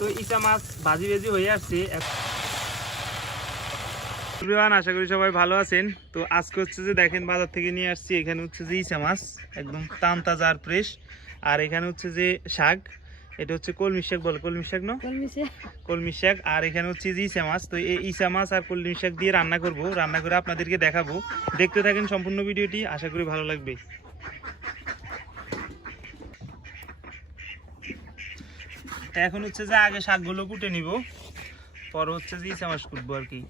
তো ইচা মাছ ভাজি ভেজি হয়ে আসছে। আশা করি সবাই ভালো আছেন। তো আজকে হচ্ছে যে দেখেন বাজার থেকে নিয়ে আসছি, এখানে হচ্ছে যে ইচা মাছ একদম টান তাজা আর ফ্রেশ। আর এখানে হচ্ছে যে শাক, এটা হচ্ছে কলমি শাক, বলে কলমি শাক না, কলমি শাক। আর এখানে হচ্ছে যে ইচা মাছ। তো এই ইচা মাছ আর কলমি শাক দিয়ে রান্না করব, রান্না করে আপনাদেরকে দেখাবো। দেখতে থাকেন সম্পূর্ণ ভিডিওটি, আশা করি ভালো লাগবে। এখন হচ্ছে যে আগে শাকগুলো কুটে নিব, পরে হচ্ছে যে ইচা মাছ কুটবো আর কি।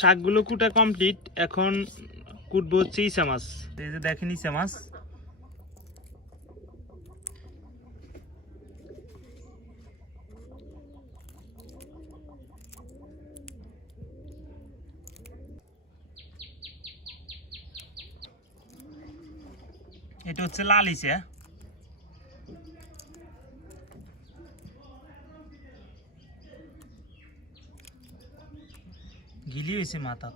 শাকগুলো কুটা কমপ্লিট, এখন কুটবো হচ্ছে ইচা মাছ। এই যে দেখেন ইচা মাছ, এটা হচ্ছে লাল ইচা। গিলি হয়েছে মাথা।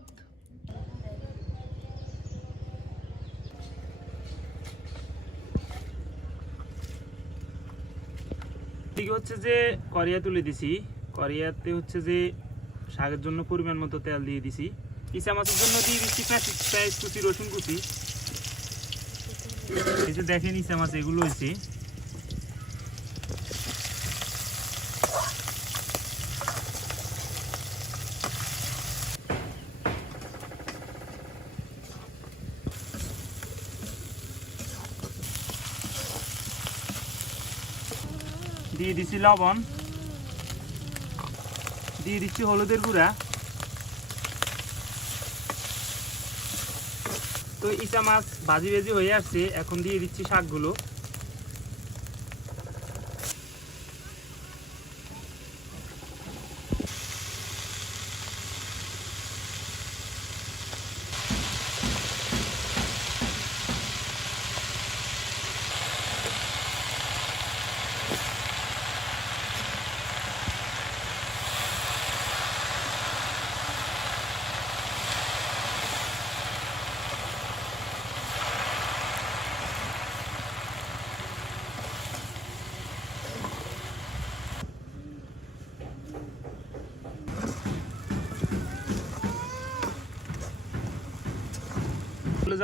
এদিকে হচ্ছে যে কড়িয়া তুলে দিছি, কড়িয়াতে হচ্ছে যে শাকের জন্য পরিমাণ মতো তেল দিয়ে দিছি। ইচা মাছের জন্য দিয়ে দিচ্ছি পেঁয়াজ কুচি, রসুন কুচি। এই যে দেখেন ইচা মাছ এগুলো হয়েছে। দিয়ে দিচ্ছি লবণ, দিয়ে দিচ্ছি হলুদের গুঁড়া। তো ইচা মাছ ভাজি ভেজি হয়ে আসছে, এখন দিয়ে দিচ্ছি শাকগুলো।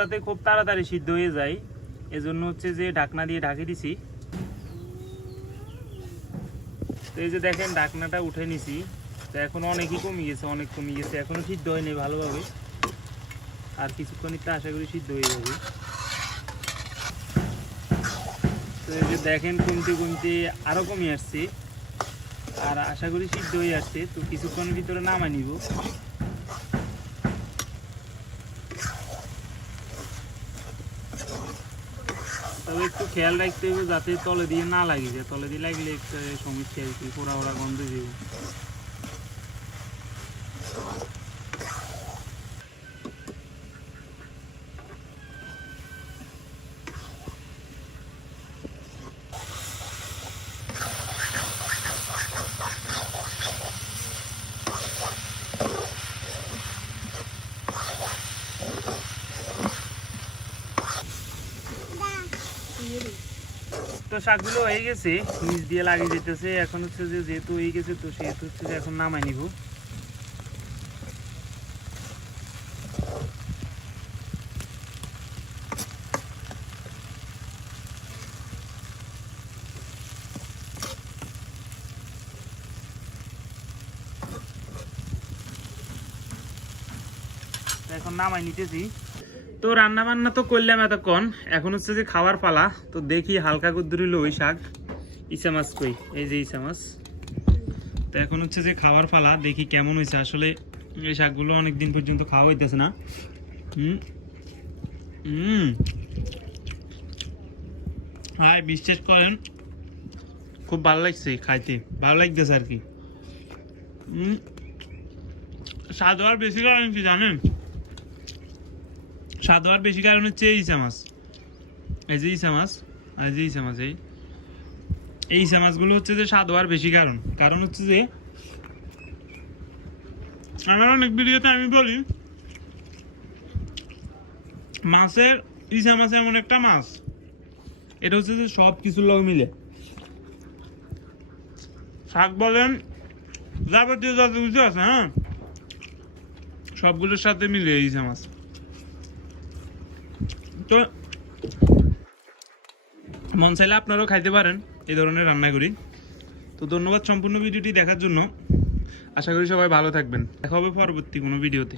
যাতে খুব তাড়াতাড়ি সিদ্ধ হয়ে যায়, এজন্য হচ্ছে যে ঢাকনা দিয়ে ঢাকি দিছি। তো এই যে দেখেন ঢাকনাটা উঠে নিছি। তো এখন অনেকই কমে গেছে, অনেক কমে গেছে, এখনো সিদ্ধ হয়নি ভালোভাবে। আর কিছুক্ষণই তো আশা করি সিদ্ধ হয়ে যাবে। তো এই যে দেখেন কমতে কমতে আরো কমে আসছে, আর আশা করি সিদ্ধ হয়ে আসছে। তো কিছুক্ষণের ভিতরে নামাই নিব। তবে একটু খেয়াল রাখতে হবে যাতে তলে দিয়ে না লাগে যায়, তলে দিয়ে লাগলে একটা সমস্যা আর কি, পোড়া ওড়া গন্ধ যাবে। তো শাকগুলো হয়ে গেছে, নিচ দিয়ে লাগিয়ে যেতেছে। এখন হচ্ছে যে যেহেতু হয়ে গেছে, তো সেহেতু হচ্ছে যে এখন নামাই নিব। এখন নামাই নিতেছি। তো রান্না বান্না তো করলাম এতক্ষণ, এখন হচ্ছে যে খাওয়ার পালা। তো দেখি হালকা কুদ্দুর হইলো ওই শাক, ইচা মাছ কই, এই যে ইচা মাছ। তো এখন হচ্ছে যে খাওয়ার পালা, দেখি কেমন হয়েছে। আসলে এই শাকগুলো অনেকদিন পর্যন্ত খাওয়া হইতেছে না। হ্যাঁ বিশ্বাস করেন খুব ভালো লাগছে খাইতে, ভালো লাগতেছে আর কি। স্বাদ হওয়ার বেশি কারণ কি জানেন? স্বাদ হওয়ার বেশি কারণ হচ্ছে ইসা মাছ। এই যে ইসা মাছ, এই যে ইসা মাছ, এই ইসা মাছগুলো হচ্ছে যে স্বাদ হওয়ার বেশি কারণ। কারণ হচ্ছে যে আমার অনেক ভিডিওতে আমি বলি মাছের, ইসা মাছ এমন একটা মাছ, এটা হচ্ছে যে সব কিছুর লগে মিলে, শাক বলেন যাবতীয় যত কিছু আছে, হ্যাঁ সবগুলোর সাথে মিলে ইসা মাছ। তো মন চাইলে আপনারাও খাইতে পারেন এই ধরনের রান্না করি। তো ধন্যবাদ সম্পূর্ণ ভিডিওটি দেখার জন্য। আশা করি সবাই ভালো থাকবেন, দেখা হবে পরবর্তী কোনো ভিডিওতে।